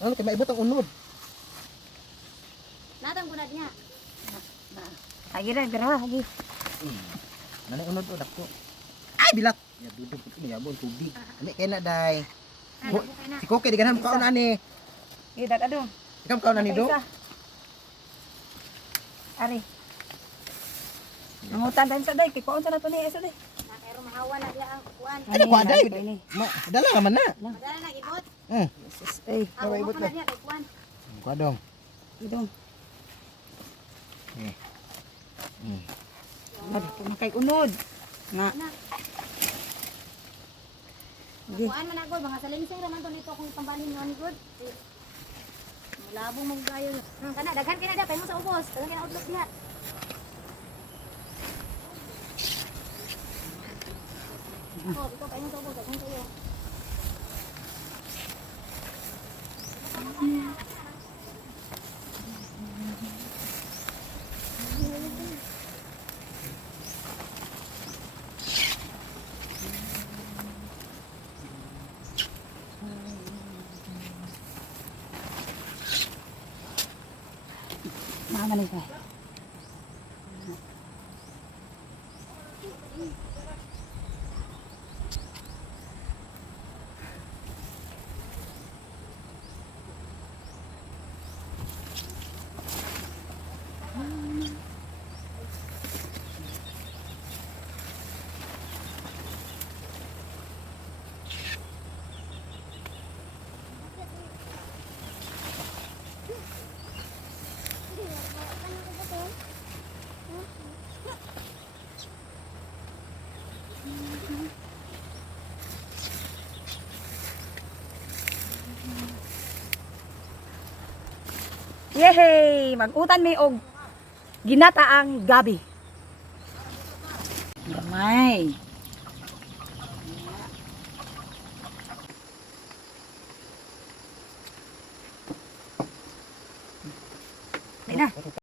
Ano kay maibot ang unod. Natang gunad niya. Lagi ra dira lagi. Nanay unod o dako. Ay bilat. Ya dudog pud niya bon tubig. Ani kay na day. Si Koke di ganam kaon ani. Idag adong. Ikaw kaon ani do. Ari. Nangutan tayo sa day, kikoon sa nato ni isa day. Nakero mahawa na dia ang kuan. Ano ko aday? Dala naman na. Madala na ibot. Ay, Ako mo na dia kay kuan. Ko dong. idong. Eh. Makay unod. Nga. Di. Kuan man ako mga salinsing raman to nito kung tambanin nyo ni good. Malabong mong gayo. Kana daghan kina da kay mo sa ubos. Daghan kina outlook niya. Oh, ito kay mo sa ubos, daghan kayo. Mama ni ba. Yehey! Mag-utan may og ginataang gabi. Gamay. Ay na.